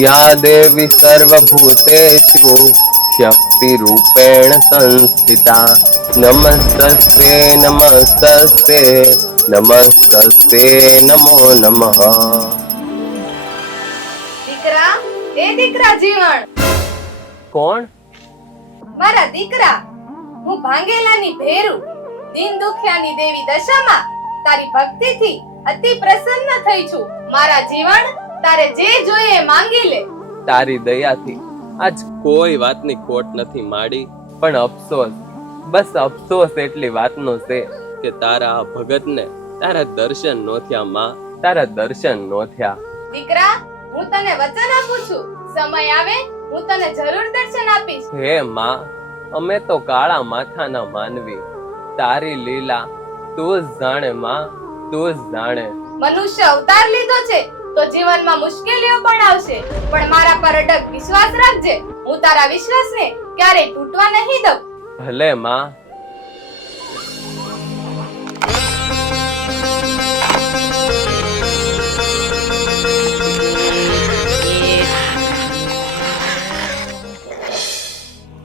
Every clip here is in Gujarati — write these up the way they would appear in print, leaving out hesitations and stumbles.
या देवी सर्वभूतेषु शक्तिरूपेण संस्थिता नमस्तस्ते नमस्तस्ते नमस्तस्ते नमो नमः। દીકરા, એ દીકરા જીવણ. કોણ? મારા દીકરા, હું ભાંગેલાની ભેરુ, દીન દુખિયાની દેવી દશામાં તારી ભક્તિથી અતિ પ્રસન્ન થઈ છું. મારા જીવન, તારે જે જોઈએ એ માંગી લે. તારી દયાથી આજ કોઈ વાતની ખોટ નથી માડી, પણ અફસોસ, બસ અફસોસ એટલી વાતનો છે કે તારા આ ભગતને તારા દર્શન નો થયા માં, તારા દર્શન નો થયા. દીકરા, હું તને વચન આપું છું, સમય આવે હું તને જરૂર દર્શન આપીશ. હે માં, અમે તો કાળા માથાના માનવી, તારી લીલા તું જ જાણે માં, તું જ જાણે. મનુષ્ય અવતાર લીધો છે તો જીવનમાં મુશ્કેલીઓ પણ આવશે, પણ મારા પર અડગ વિશ્વાસ રાખજે. હું તારા વિશ્વાસને ક્યારેય તૂટવા નહીં દઉં. ભલે માં.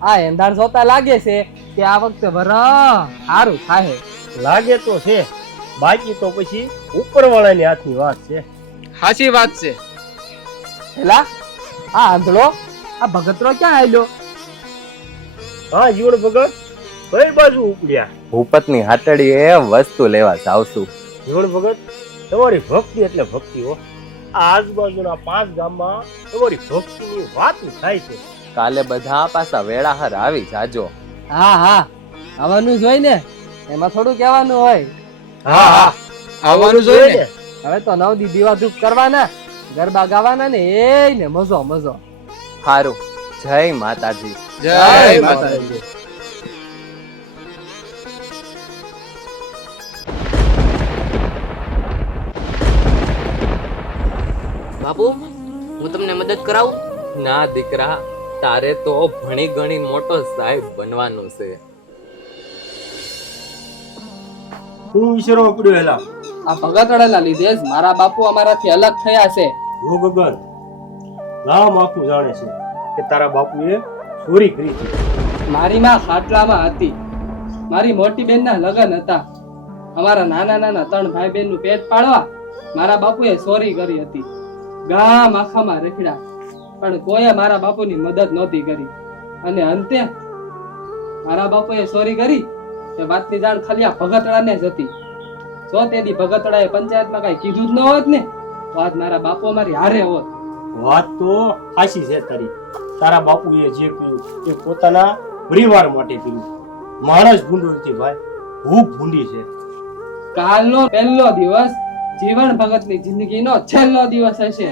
આ એંધાર જોતા લાગે છે કે આ વખતે સારું થાય. લાગે તો છે, બાકી તો પછી ઉપરવાળાની હાથની વાત છે. સાચી વાત છે. એલા આ આંધળો, આ ભગતરો ક્યાં આયલો? હા જીવણ ભગત, કઈ બાજુ ઉપડ્યા? ભૂપતની હાટડી એ વસ્તુ લેવા જાવશું. જીવણ ભગત, તમારી ભક્તિ એટલે ભક્તિ હો. આ આજુબાજુના 5 ગામમાં તમારી ભક્તિની વાત થાય છે. કાલે બધા પાછા વેળાહર આવી જાજો. હા હા, આવવાનું જ હોય ને, એમાં થોડું કહેવાનું હોય. હા હા, આવવાનું જ હોય ને. હવે તો 9 દી દીવા ધૂપ કરવાના, ગરબા ગાવાના ને એ ને મજો મજો. હારું, જય માતાજી. જય માતાજી. બાપુ, હું તમને મદદ કરાવું? ના દીકરા, તારે તો ભણી ગણી મોટો સાહેબ બનવાનું છે. હું વિચારો ઉપડ્યો હેલા. આ ભગતડાના લીધે જ મારા બાપુ અમારાથી અલગ થયા છે. ઓ ગગન, નામ આખું જાણે છે કે તારા બાપુએ ચોરી કરી હતી. મારી માં ખાટલામાં હતી. મારી મોટી બેનના લગ્ન હતા. અમારા નાના નાના 3 ભાઈ બહેનનું પેટ પાડવા મારા બાપુએ ચોરી કરી હતી. ગામ આખામાં રખડ્યા, પણ કોઈએ મારા બાપુની મદદ નહોતી કરી. અને અંતે મારા બાપુએ ચોરી કરી એ વાતની જાણ ખાલી આ ભગતડાને જ હતી. જો તેથી ભગતડાએ પંચાયતમાં કઈ કીધું જ ન હોત ને તો આજ મારા બાપુ અમારી હારે હોત. વાત તો સાચી છે તારી. તારા બાપુએ જે કર્યું એ પોતાના પરિવાર માટે કર્યું. માણસ ભૂંડો નથી ભાઈ, ભૂખ ભૂંડી છે. કાલનો પહેલો દિવસ જીવન ભગતની જિંદગીનો છેલ્લો દિવસ હશે.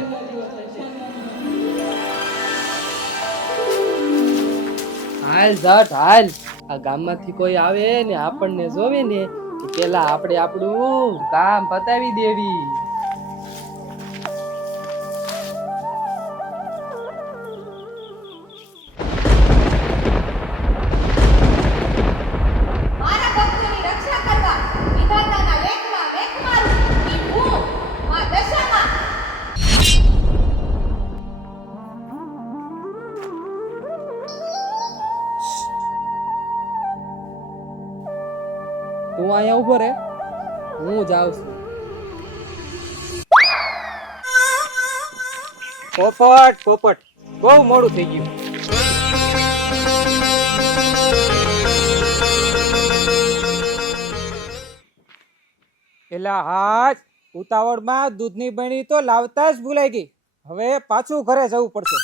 હાલ જટ હાલ, આ ગામમાંથી કોઈ આવે ને આપણને જોવે ને પેલા આપણે આપણું કામ પતાવી દેવી. મારા ભક્તોની રક્ષા કરવા વિધાતાના લેખમાં લેખ મારું ઈ હું માં દશામાં. તું અહીંયા ઉભો રે, હું જાઉં છું. પોપટ પોપટ, બહુ મોડું થઈ ગયું. એલા હાજ, ઉતાવળમાં દૂધની બરણી તો લાવતા જ ભૂલાઈ ગઈ. હવે પાછું ઘરે જવું પડશે.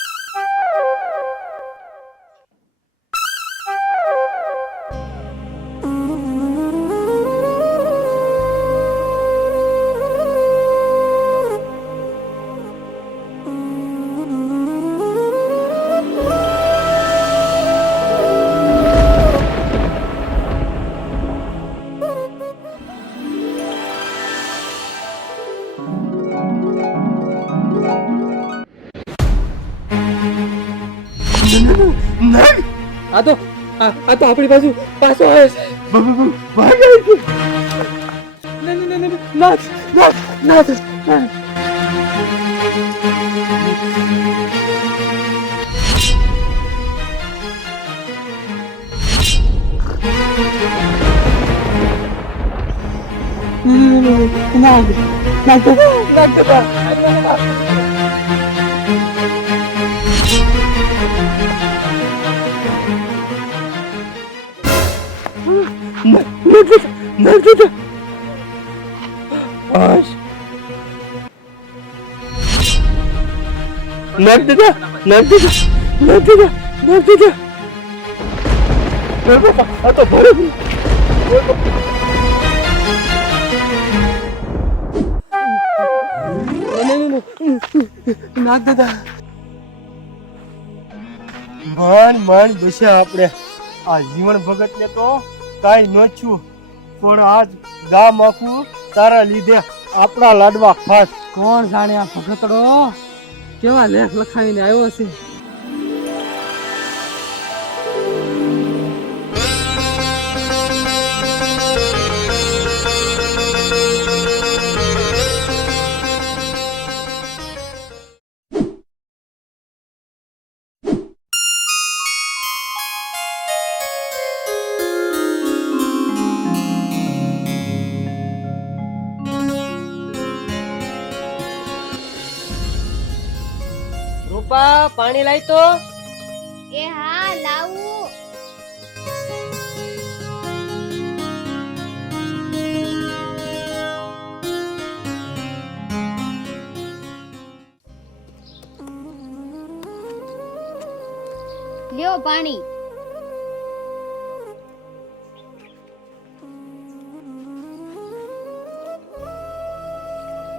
આ તો આપણી બાજુ પાછો આવે છે. નાથ નાથ નાથ. માંડ બસ્યા આપણે આ જીવન ભગત ને તો કાઈ ન છું, પણ આજ ગામ આખું તારા લીધે આપણા લાડવા ખાસ. કોણ જાણે આ ભગતડો કેવા લેખ લખાવીને આવ્યો છે. રૂપા પાણી લાય તો. એ હા લાવું. લ્યો પાણી.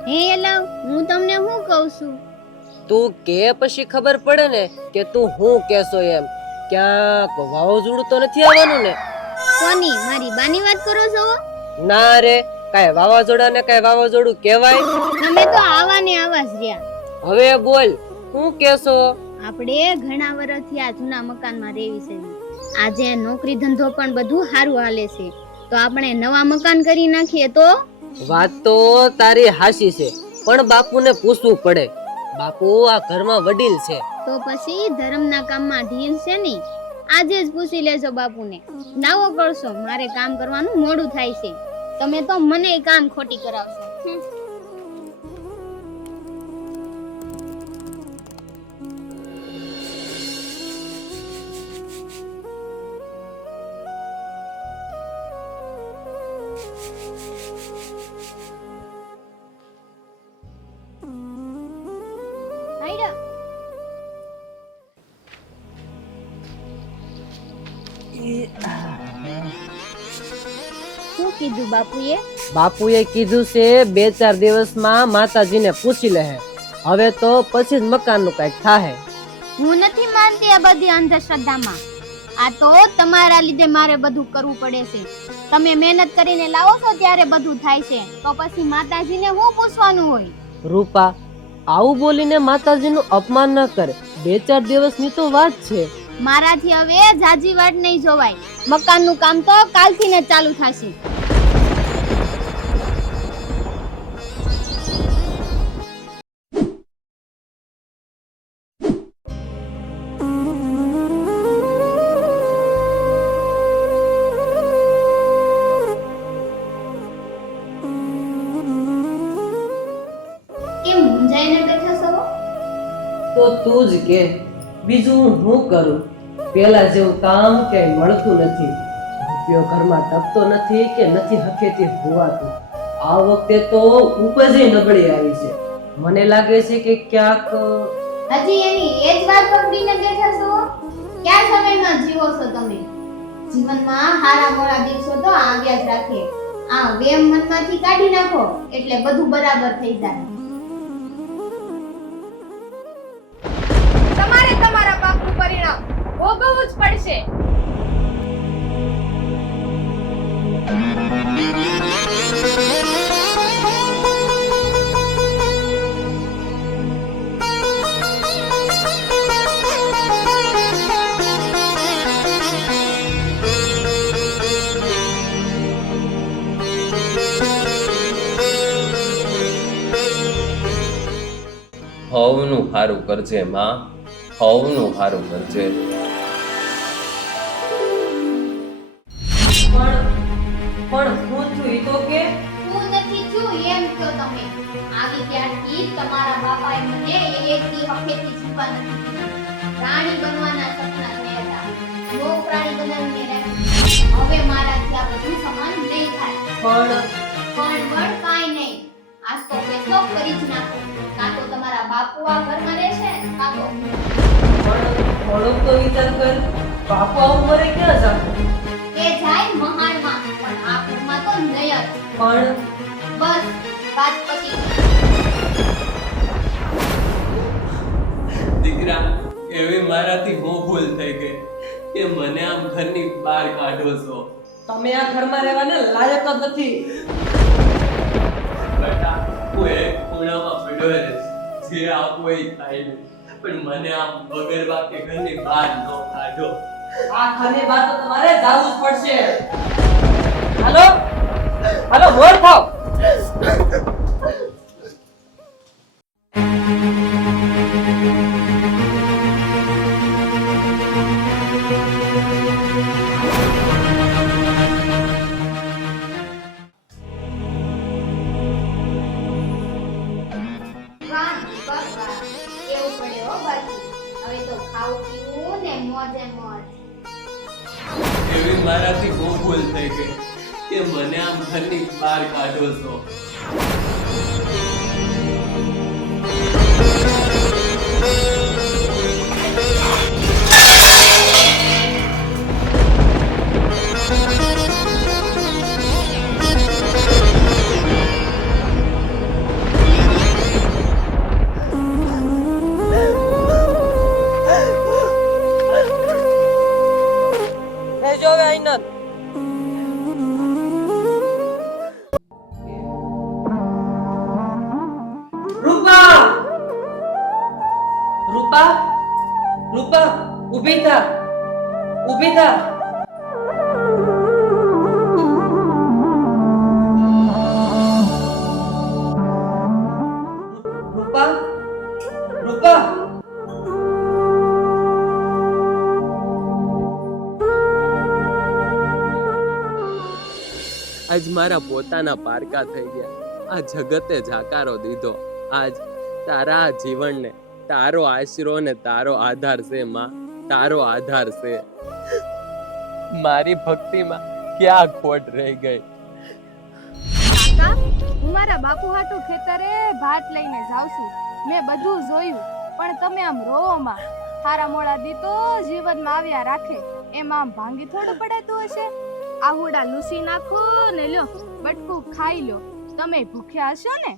હે એલા, હું તમને શું કહું છું? તું કે પછી ખબર પડે ને કે તું હું કેસો એમ. ક્યાંક વાવાઝોડું તો નથી આવવાનું ને? કોની, મારી બાની વાત કરો છો? ના રે, કાંઈ વાવાઝોડા ને કાંઈ વાવાઝોડું કહેવાય? તમે તો આવા ને આવા જ રહ્યા. હવે બોલ, હું કેસો? આપણે ઘણા વર્ષથી આ જૂના મકાનમાં રહેવી છે. આજે નોકરી ધંધો પણ બધું સારું હાલે છે, તો આપણે નવા મકાન કરી નાખીએ તો? વાત તો તારી હાચી છે, પણ બાપુને પૂછવું પડે. બાપુ આ ઘરમાં વડીલ છે. તો પછી ધર્મના કામમાં ઢીલ છે ને. આજે જ પૂછી લેજો બાપુને. નાવો કરશો, મારે કામ કરવાનું મોડું થાય છે. તમે તો મને કામ ખોટી કરાવશો. શું કીધું બાપુએ? બાપુએ કીધું છે 2-4 દિવસમાં માતાજીને પૂછી લે. હવે તો પછી જ મકાનનું કઈક થાય. હું નથી માનતી આ બધી અંધશ્રદ્ધામાં. આ તો તમારા લીધે મારે બધું કરવું પડે છે. તમે મહેનત કરીને લાવો છો ત્યારે બધું થાય છે, તો પછી માતાજીને શું પૂછવાનું હોય? રૂપા, આવું બોલીને માતાજીનું અપમાન ન કરે. 2-4 દિવસની તો વાત છે. મારાથી હવે જાજી વાટ નહીં જોવાય. મકાનનું કામ તો કાલથી ને ચાલુ થશે. કેમ મૂંઝાઈને બેઠા છો? તો તું જ કે, બીજું હું કરું? પેલા જેવું કામ કે મળતું નથી. રૂપિયો ઘરમાં ટકતો નથી કે નથી હકેથી હોવાતું. આ વખતે તો ઉપજ નબળી આવી છે. મને લાગે છે કે ક્યાંક હજી એની એ જ વાત પકડીને બેઠા છો? ક્યાં સમયમાં જીવો છો તમે? જીવનમાં હારા મોડા દિવસો તો આવ્યા જ રાખે. આ વેમ મનમાંથી કાઢી નાખો એટલે બધું બરાબર થઈ જાય. તમારે તમારા પાપનું પરિણામ ભોગવવું જ પડશે. હવનું હારું કરજે માં, હવનું હારું કરજે. પણ હું છું ઈ તો કે. હું નથી છું એમ હકેથી જીવવા નથી દીધું. રાણી બનવાના સપના જોયા હતા. બહુ પ્રાણી બનાવીને રહ્યા. હવે મારાથી આ બધું સમાન નહીં થાય. પણ કાંઈ નહીં. આજ તો ફેસલો કરી જ નાખો. કાં તો તમારા બાપુ આ ઘરમાં રહેશે, કાં તો પણ થોડોક તો વિચાર કર. બાપુ આવું મરે ક્યાં જાવ? એ જાય મહાણમાં, પણ આ ઘરમાં તો નહીં જ. પણ બસ વાત પછી. દીકરા, એવી મારાથી બહુ ભૂલ થઈ ગઈ કે મને આમ ઘરની બહાર કાઢો છો. તમે આ ઘરમાં રહેવાને લાયક જ નથી. બેટા, હું એક ખૂણામાં પડ્યો રહીશ. જે આપો એ ખાઈ લઉં. પણ મને આમ વગર વાકે ઘરની બહાર ન કાઢો. આ ઘરની બહાર તો તમારે જાવું જ પડશે. હાલો હાલો, મોર થાવ. વાહ, વાહ, વાહ. કેવું પડે હો બાકી. હવે તો ખાવું પીવું ને મોજે મોજ. એવી મારાથી બહુ ભૂલ થઈ ગઈ કે મને આમ ઘરની બહાર કાઢો છો. એ જો હવે આઈનત. રૂપા રૂપા રૂપા, ઊભી થા, ઊભી થા. રૂપા રૂપા. આજ મારા પોતાના પારકા થઈ ગયા. આ જગતે જાકારો દીધો. આજ તારા જીવનને તારો આશરો ને તારો આધાર છે માં. તારો આધાર છે. મારી ભક્તિમાં ક્યાં ખોટ રહી ગઈ? કાકા, હું મારા બાપુ હાટુ ખેતરે ભાત લઈને જાઉં છું. મેં બધું જોયું, પણ તમે આમ રોવો માં. હારા મોડા દી તો જીવનમાં આવ્યા રાખે, એમ આમ ભાંગી થોડું પડાતું હશે. આહુડા લૂસી નાખો ને લ્યો બટકું ખાઈ લો. તમે ભૂખ્યા હશો ને?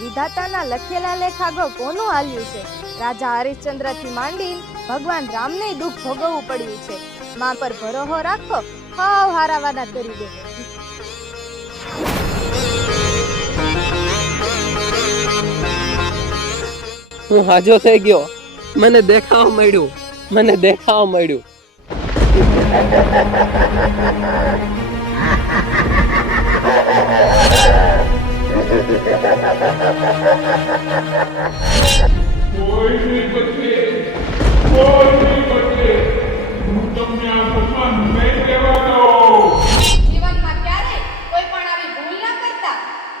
વિધાતાના લખેલા લેખ આગળ કોનું હાલ્યું છે? રાજા હરિશ્ચંદ્ર થી માંડી ભગવાન રામને દુઃખ ભોગવવું પડ્યું છે. માં પર ભરોસો રાખો, હાવ હારા વાદા કરી દે. હું હાજો થઈ ગયો. મને દેખાવા મળ્યું. મને દેખાવા મળ્યું. જીવનમાં ક્યારેય કોઈ પણ આવી ભૂલ ના કરતા.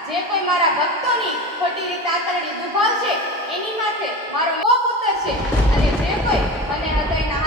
જે કોઈ મારા ભક્તોની ખોટી રીતે આતરડી દુભાવશે એની માથે મારો કોપ ઉતરશે. અને જે કોઈ મને હૃદયના